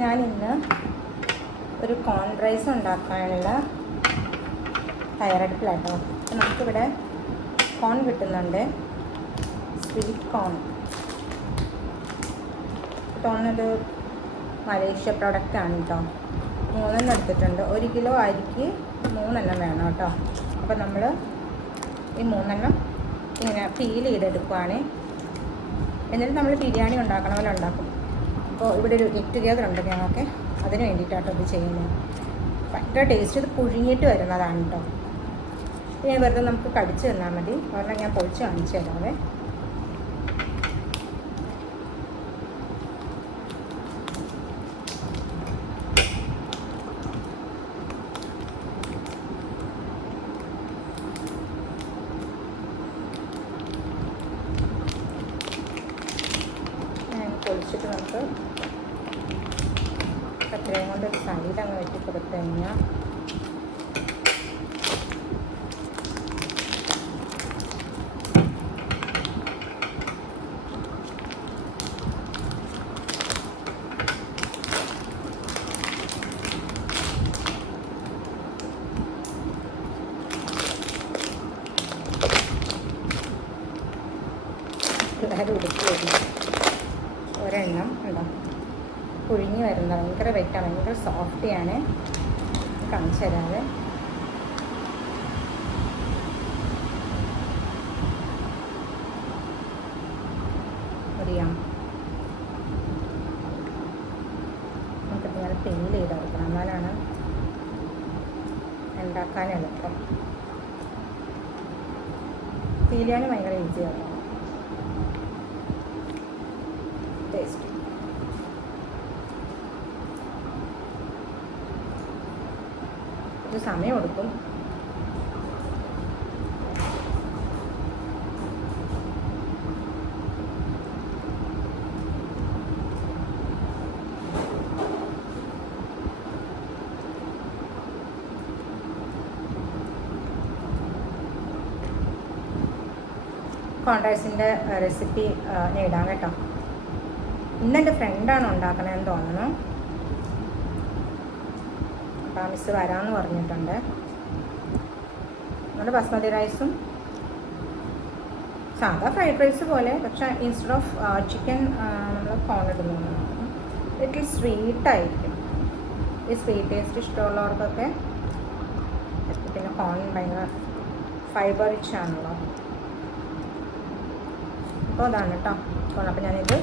ഞാനിന്ന് ഒരു കോൺ റൈസ് ഉണ്ടാക്കാനുള്ള തയ്യാറെടുപ്പിലാട്ടോ. നമുക്കിവിടെ കോൺ കിട്ടുന്നുണ്ട്, സ്വീറ്റ് കോൺ. തോന്നുന്നത് മലേഷ്യ പ്രൊഡക്റ്റാണ് കേട്ടോ. 3 എടുത്തിട്ടുണ്ട്. 1 കിലോ അരിക്ക് 3 വേണം കേട്ടോ. അപ്പോൾ നമ്മൾ ഈ 3 ഇങ്ങനെ പീൽ ചെയ്തെടുക്കുകയാണ്. എന്നിട്ട് നമ്മൾ ബിരിയാണി ഉണ്ടാക്കണ പോലെ ഉണ്ടാക്കും. അപ്പോൾ ഇവിടെ ഒരു ഗെറ്റ് ടുഗെദർ ഉണ്ട് ഞങ്ങൾക്ക്, അതിന് വേണ്ടിയിട്ടാട്ടോ ഇത് ചെയ്യുന്നത്. ഭയങ്കര ടേസ്റ്റ്. ഇത് പുഴുങ്ങിയിട്ട് വരുന്നതാണ് കേട്ടോ. ഞാൻ വെറുതെ നമുക്ക് കടിച്ച് തന്നാൽ മതി. കാരണം ഞാൻ പൊളിച്ച് കാണിച്ചു തരാവേ. പൊളിച്ചിട്ട് നമുക്ക് കത്തിരയും കൊണ്ട് ഒരു സൈഡ് അങ്ങ് വെട്ടി കൊടുത്തു കഴിഞ്ഞാൽ എല്ലാവരും ഉടുക്കി വരും. ഒരെണ്ണം ഉണ്ടോ പുഴുങ്ങി വരുന്ന ഭയങ്കര വെയിറ്റാണ്, ഭയങ്കര സോഫ്റ്റിയാണ്. കാണിച്ചു തരാതെ. അറിയാം, നമുക്കിത് ഇങ്ങനെ പെയിൽ ചെയ്തെടുക്കണം, എന്നാലാണ് ഉണ്ടാക്കാൻ എളുപ്പം. ബിരിയാണി ഭയങ്കര ഈസിയാണ്, ടേസ്റ്റ്. ഇത് സമയം എടുക്കും. കോൺ റൈസിൻ്റെ റെസിപ്പി ഇടാം കേട്ടോ. ഇന്നെൻ്റെ ഫ്രണ്ടാണ് ഉണ്ടാക്കണതെന്ന് തോന്നുന്നു. അപ്പോൾ മിസ് വരാമെന്ന് പറഞ്ഞിട്ടുണ്ട്. നമ്മുടെ ബസ്മതി റൈസും സാധാ ഫ്രൈഡ് റൈസ് പോലെ, പക്ഷേ ഇൻസ്റ്റെഡ് ഓഫ് ചിക്കൻ നമ്മൾ കോൺ ഇടുന്നു. ലിറ്റിൽ സ്വീറ്റായിരിക്കും. ഈ സ്വീറ്റ് ടേസ്റ്റ് ഇഷ്ടമുള്ളവർക്കൊക്കെ. പിന്നെ കോൺ ഭയങ്കര ഫൈബർ റിച്ച് ആണല്ലോ. അപ്പോൾ അതാണ് കേട്ടോ കോൺ. അപ്പോൾ ഞാനിത്